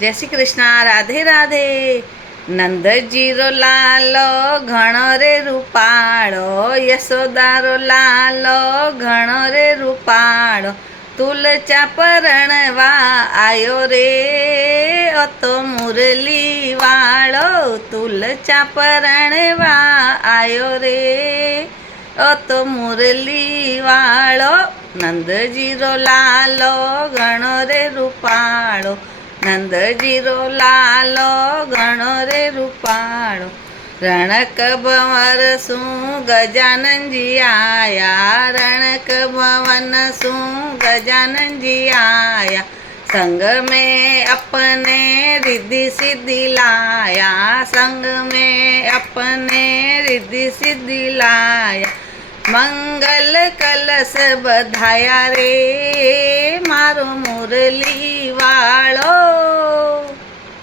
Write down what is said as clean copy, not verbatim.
जय श्री कृष्ण राधे राधे। नंदजी रो लालो घणो रे रूपाळो, यशोदा रो लालो घणो रे रूपाळो, तुलचा परણવા आयो रे ओ तो मुरली वाळो, तुलचा परણવા आयो रे ओ तो मुरली वाळो। नंदजी रो लालो घणो रे रूपाळो, नंदजी रो लालो घणो रे रूपाळो। रणक भंवर सु गजानन जी आया, रणक भवन सु गजानन जी आया, संग में अपने रिद्धि सिद्धि लाया, संग में अपने रिद्धि सिद्धि लाया। मंगल कलश बधाया रे मारो मुरली